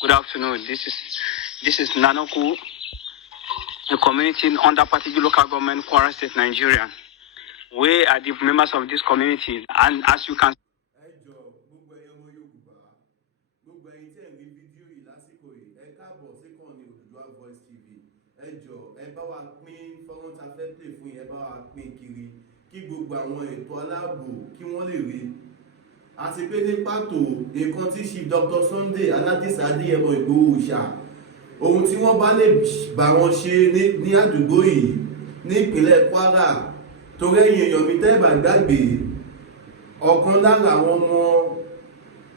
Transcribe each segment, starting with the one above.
Good afternoon. This is Nanoku, a community under Patigi local government, Kwara State, Nigeria. We are the members of this community, and as you can Voice TV. Ẹ bá wa pín fọ́nrán tá fẹ́ play fún yín, ẹ bá wa pín kiri kí gbogbo àwọn ètò aláàbò kí wọ́n lè rí. Àti pé ní pàtó nǹkan tí Chief Dr. Sunday Aládìsá Adéyẹmọ Ìgbòho Òòṣà, ohun tí wọ́n bá lè bá wọn ṣe ní àdúgbò yìí ní ìpínlẹ̀ Kwara, torí ẹ̀yin èèyàn mi tẹ́ bá gbàgbé ọ̀kan lára àwọn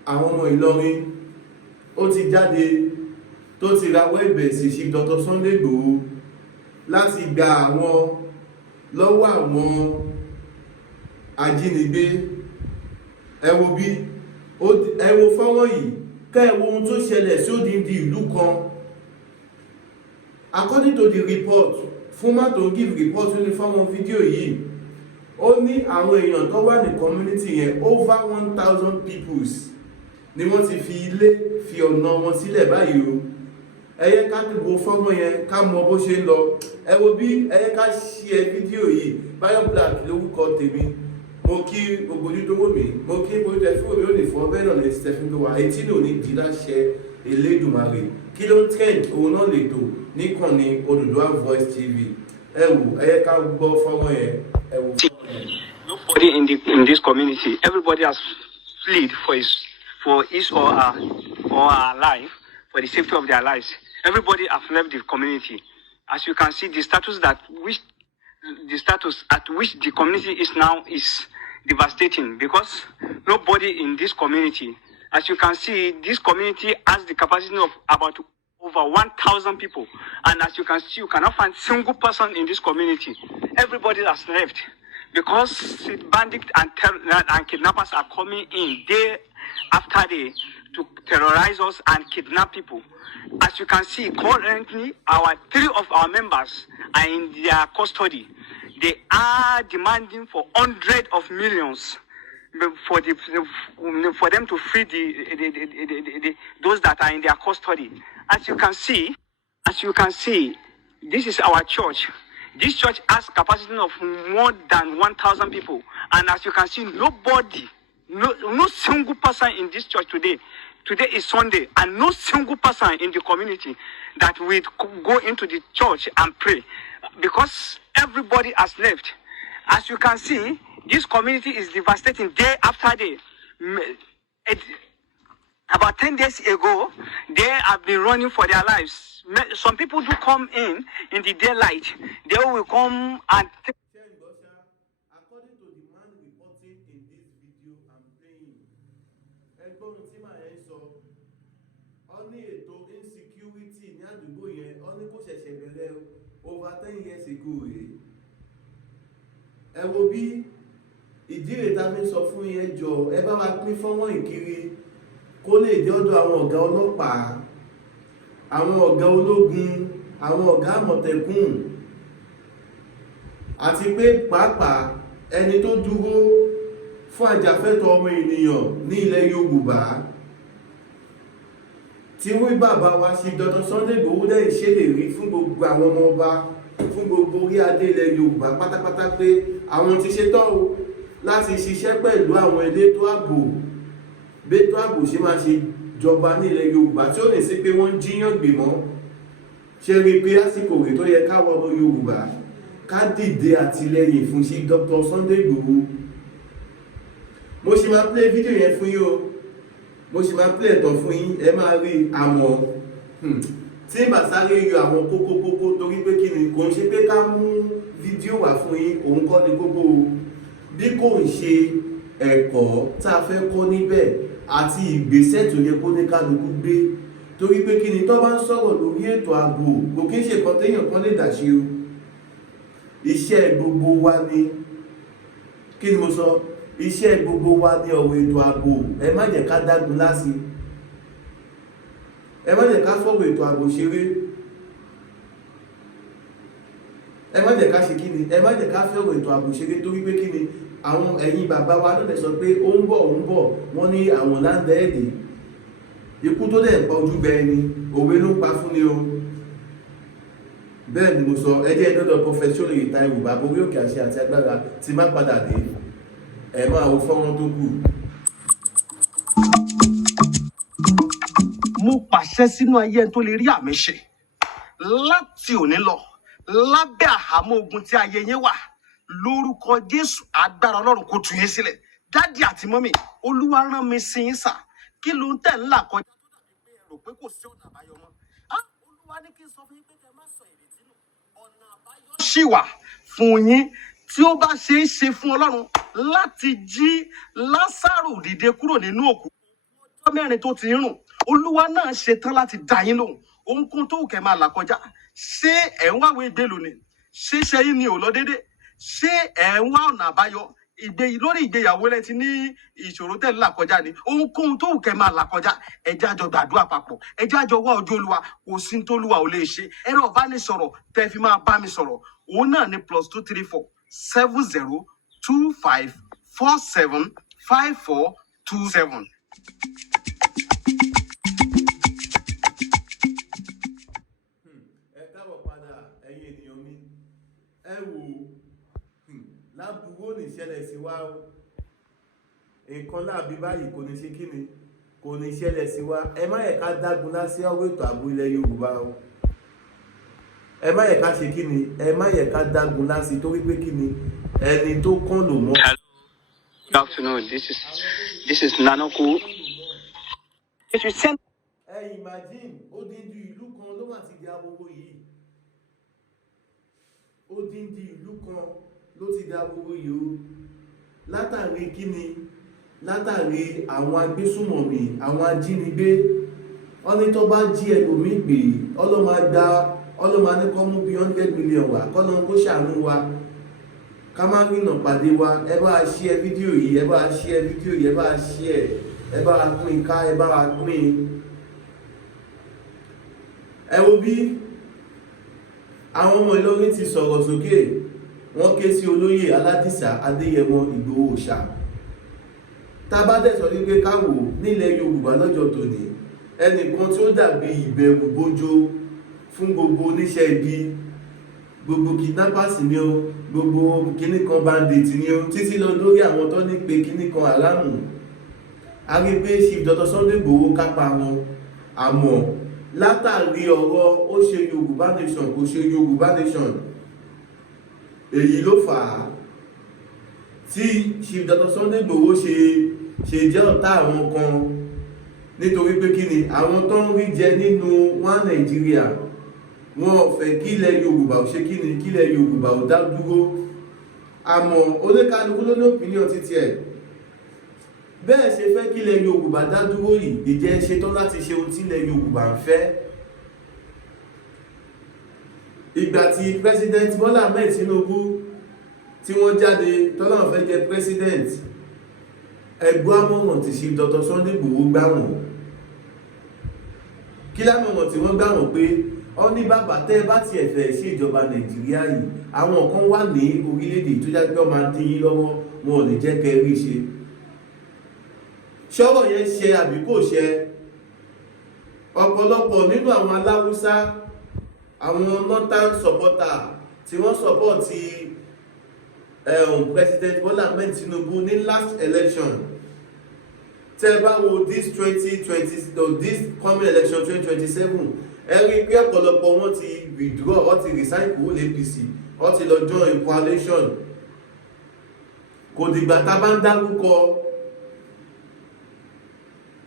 ọmọ Ìlọrin ó ti jáde tó ti rawọ́ ẹ̀bẹ̀ sí Chief Dr. Sunday Igboho láti gba àwọn lọ́wọ́ àwọn ajínigbé. Ẹ wo fọ́nrán yìí, ká ẹ wo ohun tó ṣẹlẹ̀ sí odindi ìlú kan. According to the report, Fuma tó give report ní fọ́nrán fídíò yìí, ó ní àwọn èèyàn tó wà ní community yẹn over 1,000 peoples ni wọ́n ti fi ilé fi ọ̀nà wọn sílẹ̀ báyìí o. Ẹ yẹ ká wo fọ́nrán yẹn ká mọ bó ṣe ń lọ. Ẹ wo bí ẹ yẹ ká share fídíò yìí. Bayo Black lórúkọ tèmi. Mo kí gbogbo ojú tó wò mí, mo kí gbogbo tẹfíwò mi ò lè fọ́ bẹ́ẹ̀ náà lè Stephen tó wà etí lò ní dídáṣẹ Elédùmarè. Kí ló ń trend òun náà lè tò níkànnì Odùduwà Voice TV. Ẹ wò ẹ yẹ ká gbọ́ fọ́nrán yẹn. Ẹ wò fọ́nrán yẹn. Nobody in this community, everybody has fled for his or her life, for the safety of their lives. Everybody has left the community. As you can see, the status at which the community is now is devastating, because nobody in this community, as you can see, this community has the capacity of about over 1,000 people, and as you can see, you cannot find a single person in this community. Everybody has left because bandits and kidnappers are coming in day after day to terrorize us and kidnap people. As you can see, currently, three of our members are in their custody. They are demanding for hundreds of millions for them to free those that are in their custody. As you can see, this is our church. This church has capacity of more than 1,000 people, and as you can see, no single person in this church today. Today is Sunday, and no single person in the community that will go into the church and pray, because everybody has left. As you can see, this community is devastating day after day. About 10 days ago, they have been running for their lives. Some people do come in the daylight. They will come and according to the man reporting in this video I'm playing, ẹgbọ́n tí màá yẹn sọ, ó ní ètò insecurity ní àdúgbò yẹn, ó ní kó ṣẹ̀ṣẹ̀ bẹ̀rẹ̀ over 10 years ago rèé. Ẹ wo bí ìdí rẹ̀ ta fi sọ fún yẹn, jọ ẹ bá wa pín fọ́nrán ìkiri kó lè dé ọ̀dọ̀ àwọn ọ̀gá ọlọ́pàá, àwọn ọ̀gá ológun, àwọn ọ̀gá àmọ̀tẹ́kùn, àti pé pàápàá ẹni tó dúró fún àjàfẹ́tọ̀ọ́ ọmọ ènìyàn ní ilẹ̀ Yorùbá, tí wọ́n bàbá wa Chief Dr. Sunday Igboho dẹ̀ ṣèlérí fún gbogbo àwọn ọmọ ọba, fún gbogbo orí adé ilẹ̀ Yorùbá pátápátá pé àwọn ti ṣetán o láti ṣiṣẹ́ pẹ̀lú àwọn elétò ààbò, bẹ́tò ààbò ṣe máa ṣe jọba ní ilẹ̀ Yorùbá tí ó lè sí pé wọ́n jíyàn gbè mọ́. Ṣe rí pé àsìkò rẹ̀ tó yẹ káwọn ọmọ Yorùbá ká dìde àtìlẹ́yìn fún Chief Dr. Sunday Igboho. Mo ṣì máa play fídíò yẹn fún yín o, mo ṣì máa play ẹ̀tàn fún yín, ẹ máa rí àmọ́ tí bá sáré yọ àwọn kókó torí pé kí ni, kò ń ṣe pé ká mú fídíò wá fún yín, òun kọ́ ni kókó o, bí kò ń ṣe ẹ̀kọ́ tá a fẹ́ kọ́ níbẹ̀ àti ìgbésẹ̀ tó yẹ kó ní kálukú gbé, torí pé kí ni tó bá ń sọ̀rọ̀ lórí ètò ààbò kò kí ń ṣe kan téèyàn kan lè dàṣe o, iṣẹ́ gbogbo wa ni. Kí ni mo sọ? Iṣẹ́ gbogbo wa ni ọ̀rọ̀ ètò ààbò. Ẹ má jẹ́ ká dágun lásì, ẹ má jẹ́ ká fọ̀rọ̀ ètò ààbò ṣeré, ẹ má jẹ́ ká ṣe kí ni, ẹ má jẹ́ ká fọ̀rọ̀ ètò ààbò ṣeré, torí pé kí ni, àwọn ẹ̀yin bàbá wa ló lè sọ pé ó ń bọ̀ wọ́n ní àwọn láńdẹ́ẹ̀dì ikú tó dẹ̀ pa ojú gbẹ ni òwe ló ń pa fún ni o. Bẹ́ẹ̀ ni mo sọ, ẹ jẹ́ ìdọ́dọ̀ Prophet Ṣóyè Táíwò bàbá orí òkè àṣẹ àti agbára tí má padà dé ẹ máa wo fọ́nrán tó kù. Mo pàṣẹ sínú ayé ẹni tó lè rí àmì ṣe láti òní lọ lábẹ́ àhámọ́ ogun tí ayé yẹn wà lórúkọ Jésù agbára Ọlọ́run kó tú yín sílẹ̀. Dádì àti mọ́mì, Olúwa rán mi sí yín sà, kí ló ń tẹ̀ ńlá kọjá tó dàbí pé ẹ rò pé kò sí ọ̀nà àbáyọ mọ́. Olúwa ní kí n sọ fún yín pé kẹ́ má sọ ìrètí nù, ọ̀nà àbáyọ ṣì wà fún yín tí ó bá ṣe é ṣe fún Ọlọ́run láti jí Lásárù dìde kúrò nínú òkú ọjọ́ 4 tó ti rùn. Olúwa náà ṣetán láti dá yín lóhùn. Ohunkóhun tó wù kẹ́ máa là kọjá, ṣé ẹ̀ ń wáwé ìgbélò ni, ṣé iṣẹ́ yín ni ò lọ déédé, ṣé ẹ̀ ń wá ọ̀nà àbáyọ lórí ìgbéyàwó lẹ ti ní ìṣòro tẹ́ ń là kọjá ni. Ohunkóhun tó wù kẹ́ máa là kọjá, ẹ jẹ́ á jọ gbàdúrà papọ̀, ẹ jẹ́ á jọ wá ojú Olúwa, kò sí ní t'Olúwa ò lè ṣe. Ẹ̀rọ ìbánisọ̀rọ̀ tẹ́ fi máa bá mi sọ̀rọ̀ òun náà ni +234 70 25 47 54 27. Ẹ wò láburú ò ní ṣẹlẹ̀ sí wa o, nǹkan láàbí báyìí kò ní ṣe kí ni, kò ní ṣẹlẹ̀ sí wa. Ẹ má yẹ ká dágun lásì ọwọ́ ètò ààbò ilẹ̀ Yorùbá o, ẹ má yẹ ká ṣe kí ni, ẹ má yẹ ká dágun lásì torí pé kí ni ẹni tó kán lò mọ́. Good afternoon, this is Nanoku. If you send Imagine odindi ìlú kan ló mà ti di awowo yìí, odindi ìlú kan ló ti di awowo yìí o, látàrí kíni, látàrí àwọn agbésùmọ̀mí, àwọn ajínigbé. Wọ́n ní tó bá jí ẹlòmíì gbé ọlọ́mà ní kọ́ mú bí 100 million wá, kọ́nà kó ṣàánú wa ká má rìnà pàdé wa. Ẹ bá share fídíò yìí, ẹ bá share fídíò yìí, ẹ bá share, ẹ bá pín ká, ẹ bá pín. Ẹ wo bí àwọn ọmọ Ìlọrin ti sọ̀rọ̀ sókè, wọ́n ké sí olóyè Aládìsá Adéyẹmọ Ìgbòho Òòṣà. Tá bá dẹ̀ sọ wípé káwò nílẹ̀ Yorùbá lọ́jọ́ tòní, ẹnìkan tí ó dàbí ìbẹ̀rù bójó fún gbogbo oníṣẹ́ ibi, gbogbo kidnappers ni o, gbogbo kíníkan bandit ni o, títí lọ lórí àwọn tó ní pé kíníkan aráàmù. A rí pé Chief Dr. Sunday Igboho kápá wọn, àmọ́ látàrí ọ̀rọ̀ ó ṣe Yorùbá nation kò ṣe Yorùbá nation, èyí ló fà á tí Chief Dr. Sunday Igboho ṣe jẹ́ ọ̀tá àwọn kan, nítorí pé kí ni àwọn tó ń rí jẹ nínú wọn Nàìjíríà, wọn ò fẹ́ kí ilẹ̀ Yorùbá ò ṣe kí ni, kí ilẹ̀ Yorùbá ò dá dúró. Àmọ́ oníkálukú ló ní opinion títí ẹ̀. Bẹ́ẹ̀ ṣe fẹ́ kí ilẹ̀ Yorùbá dá dúró yìí, ìjẹ́ ṣetán láti ṣe ohun tí ilẹ̀ Yorùbá ń fẹ́. Ìgbà tí President Bola Ahmed Tinubu tí wọ́n jáde tọ́lá fẹ́ jẹ president, ẹgbọ́ àmọ̀ràn tí Chief Dr. Sunday Igboho gbà wọ́n. Kí lámọ̀ràn tí wọ́n gbà wọ́n pé ọ ní bàbá tẹ́ bá ti ẹ̀fẹ̀ ṣe ìjọba Nàìjíríà yìí, àwọn kan wà ní orílẹ̀-èdè tó jáde pé wọ́n máa dín yín lọ́wọ́, wọn ò ní jẹ́ kẹ́ rí ṣe. Ṣọ́rọ̀ yẹn ṣe àbí kò ṣe? Ọ̀pọ̀lọpọ̀ nínú àwọn aláwùsá, àwọn northern supporter tí wọ́n support President Bola Ahmed Tinubu ní last election, tẹ́ bá wo this 2020 or this coming election 2027, ẹ rí pé ọ̀pọ̀lọpọ̀ wọn ti withdraw, wọ́n ti resign kúrò l'APC, wọ́n ti lọ join coalition. Kò dìgbà tá bá ń dárúkọ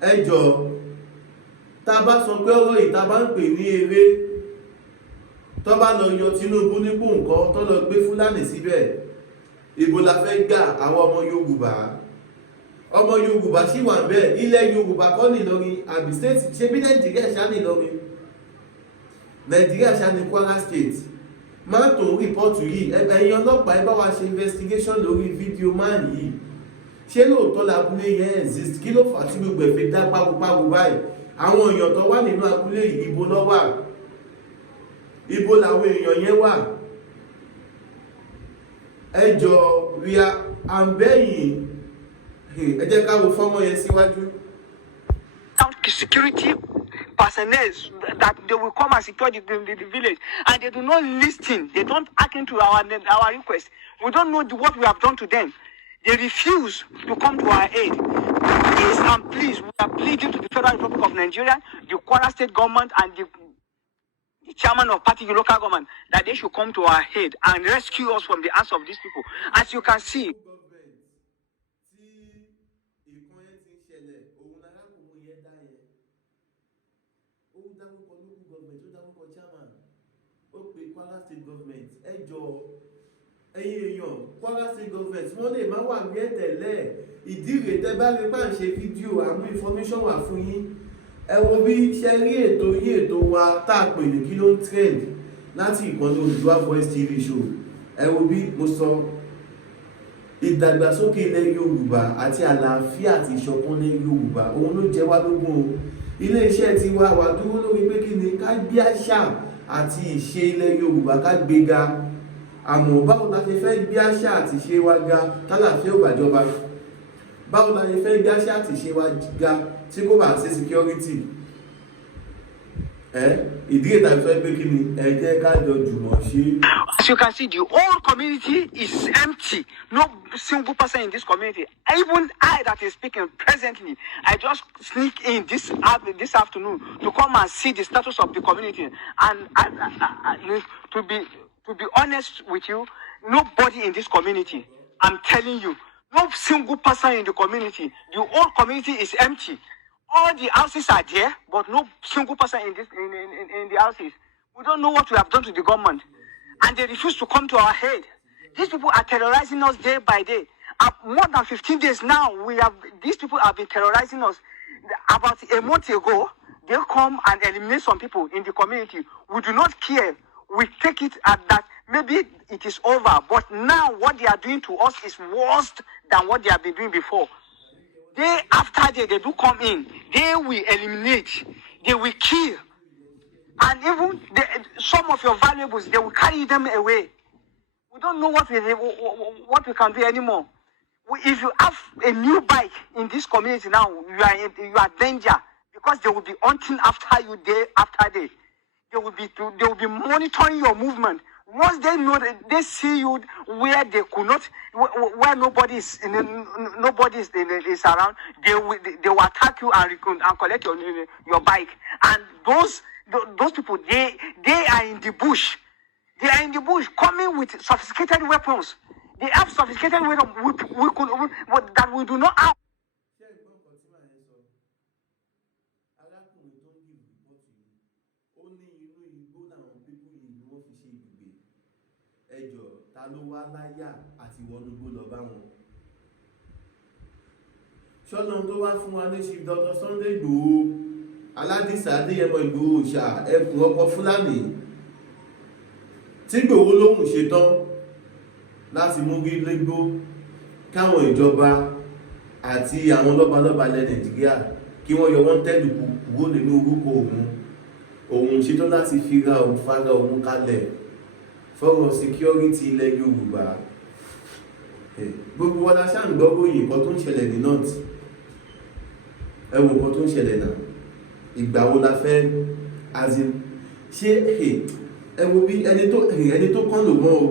ẹjọ́, tá bá sọ pé ọ̀rọ̀ yìí tá bá ń pè ní eré, tó bá lọ yọ Tinubu nípò nǹkan tó lọ gbé Fúlàní síbẹ̀, ìbò la fẹ́ gbà àwọn ọmọ Yorùbá. Ọmọ Yorùbá sì wà bẹ́ẹ̀, ilẹ̀ Yorùbá kọ́ ní Ìlọrin àbí state, ṣe bí Nàìjíríà ṣá ní Ìlọrin, Nàìjíríà ṣá ní Kwara state. Má tó rìpọ́ọ̀tù yìí, ẹ̀yin ọlọ́pàá ẹ bá wa ṣe investigation lórí fídíò máà yìí. Ṣé lóòótọ́ labúlé yẹn exist? Kí ló fà tí gbogbo ẹ̀ fi dá páropáro báyìí? Àwọn èèyàn tó wà nínú abúlé yìí, ibo ló wà? Ibo làwọn èèyàn yẹn wà? Ẹ jọ̀ọ́ rí àǹbẹ̀yìn, ẹ jẹ́ ká wo fọ́mọ yẹn síwájú. security personnel that they will come and secure the village, and they do not listen. They don't act into our request. We don't know what we have done to them. They refuse to come to our aid. Please and please, we are pleading to the Federal Republic of Nigeria, the Kwara State government, and the chairman of party, the local government, that they should come to our aid and rescue us from the hands of these people. As you can see, Kwara State government wọ́n lè má wà ní ẹ̀tẹ̀lẹ̀ ìdí rèé tẹ́ bá rí bá ń ṣe fídíò àmú information wà fún yín. Ẹ wo bí ṣe rí ètò wa tá a pè ní kí ló ń trend láti ìkànnì Oòduà Voice TV show. Ẹ wo bí mo sọ ìdàgbàsókè ilẹ̀ Yorùbá àti àlàáfíà àti ìṣọ̀kan ilẹ̀ Yorùbá òun ló jẹ wá lógún o. Ilé iṣẹ́ tiwa wà dúró lórí pé kí ni ká gbé àṣà àti ìṣe ilẹ̀ Yorùbá ká gbé ga. Àmọ́ báwo la ṣe fẹ́ gbé àṣà àti ìṣe wa ga tálàfíà ò bàjọba? Báwo la ṣe fẹ́ gbé àṣà àti ìṣe wa ga tí kò bá ṣe security? Ìdí ètò àìsàn pé kí ni ẹ jẹ́ ká jọ jùmọ̀ ṣe. As you can see, the whole community is empty. No single person in this community. Even I that is speaking presently, I just sneak in this afternoon to come and see the status of the community. And to be honest with you, nobody in this community, I'm telling you, no single person in the community. The whole community is empty. All the houses are there, but no single person in the houses. We don't know what we have done to the government, and they refuse to come to our aid. These people are terrorizing us day by day. More than 15 days now, these people have been terrorizing us. About a month ago, they come and eliminate some people in the community. We do not care. We take it as that maybe it is over. But now what they are doing to us is worse than what they have been doing before. Day after day, they do come in. They will eliminate. They will kill. And even some of your valuables, they will carry them away. We don't know what we can do anymore. If you have a new bike in this community now, you are danger, because they will be hunting after you day after day. They will be monitoring your movement. Once they know that they see you where they could not, where nobody is around, they will attack you and collect your bike. And those people, they are in the bush. They are in the bush coming with sophisticated weapons. They have sophisticated weapons that we do not have. Ta ló wá láyà àti wọnúgbó lọ bá wọn? Ṣọ́nà tó wá fún wa ní Chief Dr. Sunday Igboho, Aládìsá Adéyẹmọ Ìgbòho ṣà ẹkùn ọkọ̀ Fúlàní tí Ìgbòho lóhùn ṣetán láti mú gílégbó káwọn ìjọba àti àwọn lọ́balọ́ba ilẹ̀ Nàìjíríà kí wọ́n yọ wọ́n tẹ́lù kúrò nínú orúkọ òun ṣetán láti fi ra òun fara òun kalẹ̀ fọ́rọ̀ security ilẹ̀ Yorùbá. Gbogbo wa la ṣáà ń gbọ́ bóyá nǹkan tó ń ṣẹlẹ̀ ní north. Ẹ wo nǹkan tó ń ṣẹlẹ̀ náà. Ìgbà wo la fẹ́ azin ṣé ẹ wo bí ẹni tó kán lò mọ́ o.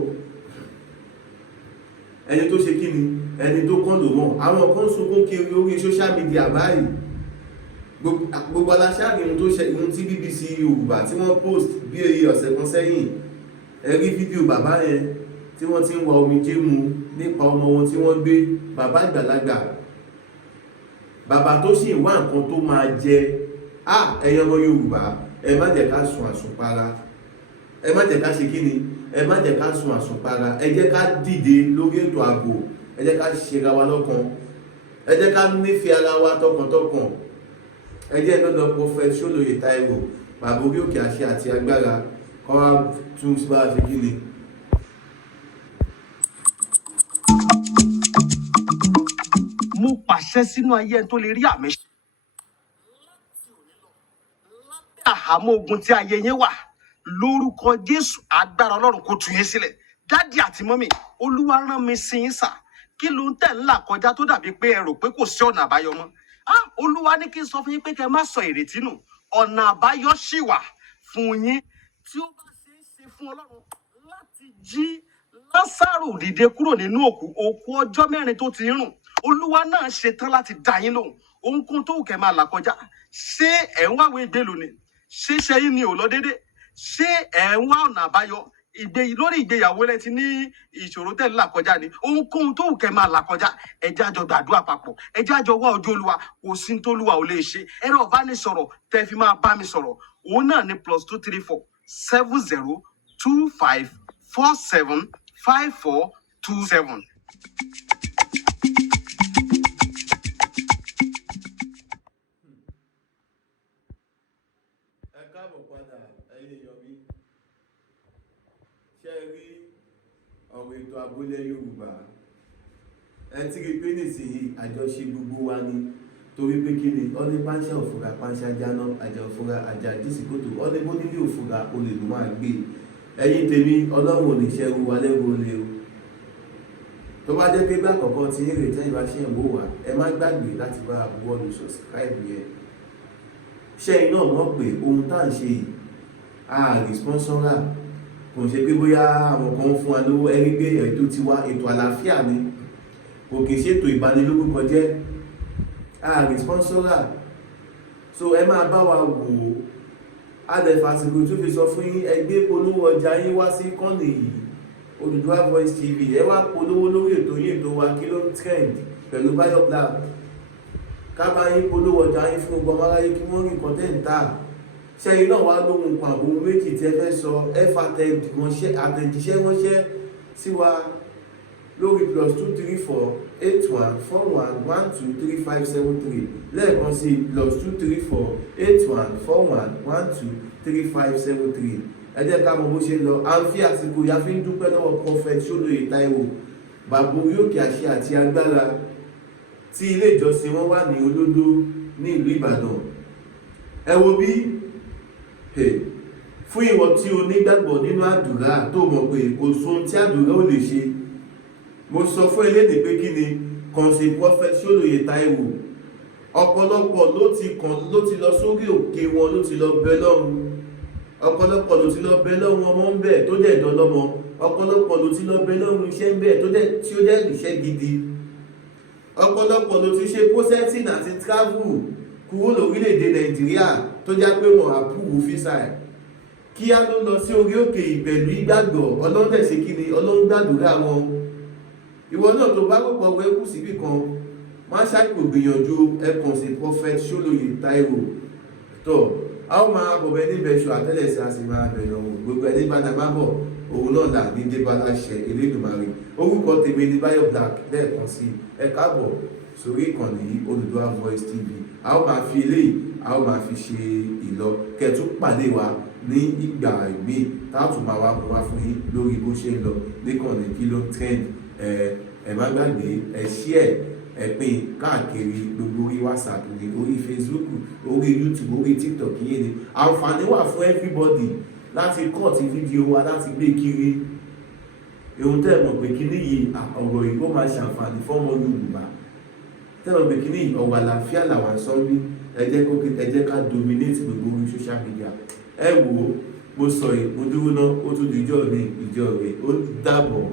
Ẹni tó ṣe kí ni? Ẹni tó kán lò mọ́. Àwọn kan sunkún kiri orí social media báyìí. Gbogbo wa la ṣáà rí ohun tí BBC Yorùbá tí wọ́n post bí èyí ọ̀sẹ̀ kan sẹ́yìn. Ẹ rí fídíò bàbá yẹn tí wọ́n ti ń wa omijé mu nípa ọmọ wọn tí wọ́n gbé, bàbá àgbàlagbà, bàbá tó sì wá nǹkan tó máa jẹ. Ẹ̀yin ọmọ Yorùbá, ẹ má jẹ́ ká sùn àsùnpara, ẹ má jẹ́ ká ṣe kí ni, ẹ má jẹ́ ká sùn àsùnpara, ẹ jẹ́ ká dìde lórí ètò ààbò, ẹ jẹ́ ká ṣera wa lọ́kan, ẹ jẹ́ ká nífẹ̀ẹ́ ara wa tọkàntọkàn, ẹ jẹ́ lọ́dọ̀ Prophet Ṣólóyè Táíwò, bàbá orí òkè àṣẹ àti agbára, kọ́ wá tún sí bá ṣe kí ni. Mo pàṣẹ sínú ayé ẹni tó lè rí àmì ṣe. Àhámọ́ ogun tí ayé yín wà, lórúkọ Jésù agbára Ọlọ́run kó tú yín sílẹ̀. Dádì àti mọ́mì, Olúwa rán mi sí yín sà. Kí ló ń tẹ̀ ńlá kọjá tó dàbí pé ẹ rò pé kò sí ọ̀nà àbáyọ mọ́? Olúwa ní kí n sọ fún yín pé kẹ́ má sọ ìrètí nù. Ọ̀nà àbáyọ ṣì wà fún yín tí ó bá ṣe é ṣe fún Ọlọ́run láti jí Lásárù dìde kúrò nínú òkú ọjọ́ 4 tó ti rùn. Olúwa náà ṣetán láti dá yín lóhùn. Ohunkóhun tó wù kẹ́ máa là kọjá. Ṣé ẹ̀ ń wáwé ìgbélú ni? Ṣé iṣẹ́ yín ni ò lọ déédé? Ṣé ẹ̀ ń wá ọ̀nà àbáyọ? Lórí ìgbéyàwó lẹ ti ní ìṣòro tẹ́ ń là kọjá ni. Ohunkóhun tó wù kẹ́ máa là kọjá. Ẹ jẹ́ á jọ gbàdúrà papọ̀. Ẹ jẹ́ á jọ wá ojú Olúwa. Kò sí tó Olúwa ò lè ṣe. Ẹ̀rọ ìbánisọ̀rọ̀ tẹ́ fi máa bá mi sọ̀rọ̀. Òun náà ni +234 7025 47 5427. Ẹ káàbọ̀ padà ẹ̀yin èèyàn mi. Ṣé ẹ rí ọ̀rọ̀ ètò abúlé Yorùbá? Ẹ ti rí pé nísìnyí àjọṣe gbogbo wa ni, torí pé kí ni ọdún pàṣẹ òfurá pàṣẹ jáná àjà òfurá àjà dísìkòtò ọdún bó nílé òfurá olè ló máa gbé. Ẹ̀yin tèmi, Ọlọ́run ò ní ṣẹ́rù wa lẹ́rù olè o. Tó bá jẹ́ pé bí àkọ́kọ́ ti eré tẹ́yìn bá ṣe ń wò wá, ẹ má gbàgbé láti bá buwọ́lù subscribe yẹn. Ṣé iná mọ̀ pé ohun tá à ń ṣe yìí ààrẹ sponsora kò ṣe pé bóyá àwọn kan ń fún wa lówó, ẹ rí pé ètò tiwa ètò àlàáfíà ni, kò kì í ṣètò ìbanilórúkọ jẹ́, ààrẹ sponsora. So ẹ máa bá wa wò ó. Adẹ̀fàsìkò tó fi sọ fún yín, ẹ gbé polówó ọjà yín wá sí kọ́nì yìí, Odùduwà Voice TV. Ẹ wá polówó lórí ètò yìí, ètò wa kí ló ń trend pẹ̀lú Bayo Black. Ká bá yín polówó ọjà yín fún gbọmọ aráyé kí wọ́n rí nǹkan tẹ́ ń tà. Ṣẹ́yìn náà wá lóhun kan àbò méjì tí ẹ fẹ́ sọ, ẹ fa àtẹ̀jíṣẹ́ ránṣẹ́ sí wa lórí +234 81 41 12 3573. lẹ́ẹ̀kan sí +234 81 41 12 3573. Ẹ jẹ́ ká mọ̀ bó ṣe lọ. À ń fi àsìkò ya fi ń dúpẹ́ lọ́wọ́ Prophet Ṣólóyè Táíwò, bàbá orí òkè àṣẹ àti agbára tí ilé ìjọsìn wọn wà ní Olódó ní ìlú Ìbàdàn. Ẹ wo bí fún ìwọ tí o nígbàgbọ́ nínú àdúrà tó mọ̀ pé kò sóhun tí àdúrà ò lè ṣe. Mo sọ fún eléyìí pé kí ni kàn sí Prophet Ṣólóyè Táíwò. Ọ̀pọ̀lọpọ̀ ló ti lọ sórí òkè wọn, ló ti lọ bẹ lọ́run. Ọ̀pọ̀lọpọ̀ ló ti lọ bẹ lọ́run ọmọ ń bẹ̀ tó dẹ̀ dọ́lọ́mọ. Ọ̀pọ̀lọpọ̀ ló ti lọ bẹ lọ́run iṣẹ́ ń bẹ̀ tí ó dẹ̀ iṣẹ́ gidi. Ọ̀pọ̀lọpọ̀ ló ti ṣe processing àti travel kúrò lórílẹ̀-èdè Nàìjíríà tó já pé wọ́n àpúrú físà ẹ̀. Kí á ló lọ sí orí òkè ìpẹ̀lú ìgbàgbọ́, Ọlọ́run dẹ̀ ṣe kí ni, Ọlọ́run gbàdúrà wọn. Ìwọ náà tó bá rọ̀pọ̀ wẹ́kù síbì kan, má ṣàkó gbìyànjú ẹ̀kan sí Prophet Ṣólóyè Táíwò. Tọ́ a ó máa bọ̀ bẹ́ẹ̀ níbẹ̀ ṣọ àtẹ́lẹsẹ̀ a sì máa bẹ̀rẹ̀ ọ̀hún. Gbogbo ẹni bá dàgbà bọ̀, òun náà là ní débálá ṣẹ Elédùmarè. Orúkọ tèmi ni Bayo Black. Lẹ́ẹ̀kan sí ẹ káàbọ̀ sórí ìkànnì yìí, Odùduwà Voice TV. A ó máa fi eléyìí, a ó máa fi ṣe ìlọ. Kẹ̀tún pàdé wa ní ìgbà ìgbé táàtù máa wá bọ̀ wá fún yín lórí bó ṣe ń lọ níkànnì kí ló ń trend. Ẹ má gbàgbé, ẹ share, ẹ pín káàkiri gbogbo orí WhatsApp ni, orí Facebook, orí YouTube, orí TikTok yìí ni. Àǹfààní wà fún everybody láti kọ́ọ̀tì fídíò wa láti gbé kiri. Ohun tẹ́ mọ̀ pé kíní yìí ọ̀rọ̀ yìí ó máa ṣàǹfààní fọ́mọ Yorùbá. Tẹ́ mọ̀ pé kíní yìí ọ̀rọ̀ àlàáfíà làwọn sọ bí. Ẹ jẹ́ ká dominate gbogbo orí social media. Ẹ wò ó, mo sọ yìí, mo dúró náà, ó tún di ìjọ rẹ̀, ó dàbọ̀.